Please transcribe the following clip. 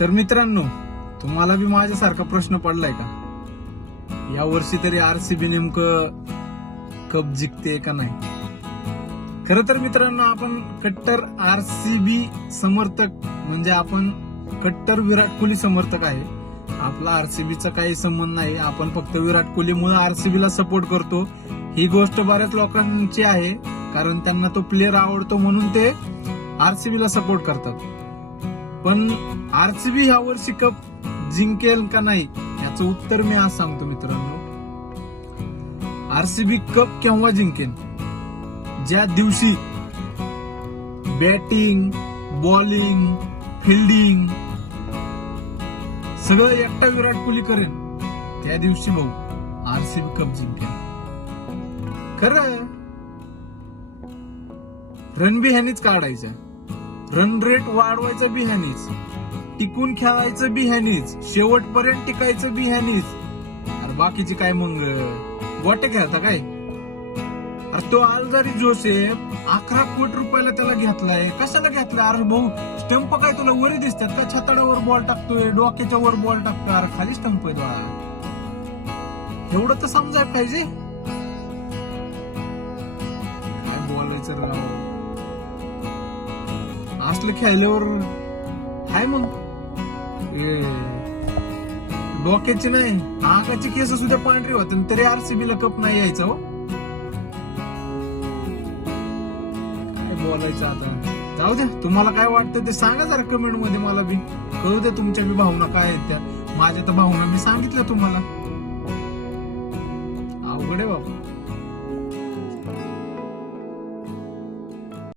तर मित्रांनो तुम्हाला बी माझ्यासारखा प्रश्न पडलाय का? या वर्षी तरी बी नेमकं कप जिंकते का नाही? खर तर मित्रांनो आपण कट्टर बी समर्थक म्हणजे आपण कट्टर विराट कोहली समर्थक आहे. आपला आर सी बीचा काही संबंध नाही. आपण फक्त विराट कोहलीमुळे बीला सपोर्ट करतो. ही गोष्ट बऱ्याच लोकांची आहे कारण त्यांना तो प्लेअर आवडतो म्हणून ते आर सी बीला सपोर्ट करतात. पण आरसीबी ह्या वर्षी कप जिंकेल का नाही याचं उत्तर मी आज सांगतो मित्रांनो. आरसीबी कप केव्हा जिंकेल? ज्या दिवशी बॅटिंग बॉलिंग फिल्डिंग सगळं एकटा विराट कोहली करेन त्या दिवशी भाऊ आरसीबी कप जिंकेल. खरं रणबी बी ह्यानीच रन रेट वाढवायचं बिहानीच टिकून खेळायचं बिहानीच शेवटपर्यंत टिकायचं बिहानीच अरे बाकीचे काय मग? गोटे खेळता काय? अरे तो आलजारी जोसेफ अकरा कोटी रुपयाला त्याला घेतलाय. कशाला घेतलाय? अरे भाऊ स्टंप काय तुला वरी दिसतात का? छताडावर बॉल टाकतोय डोक्याच्या वर बॉल टाकतोय. अरे खाली स्टंप आहे तुला एवढं तर समजायला पाहिजे. काय बोलायचं राव असलं खेळल्यावर हाय मग. डोक्याचे नाही नाकाचे केस सुद्धा पांढरे होते तरी आरसीबी ला कप नाही यायचा हो. काय बोलायचं आता? जाऊ दे तुम्हाला काय वाटतं ते सांगा जरा कमेंटमध्ये मला बी. कळू दे तुमच्या बी भावना काय आहेत त्या. माझ्या तर भावना मी सांगितल्या तुम्हाला. अवघड आहे बाबा.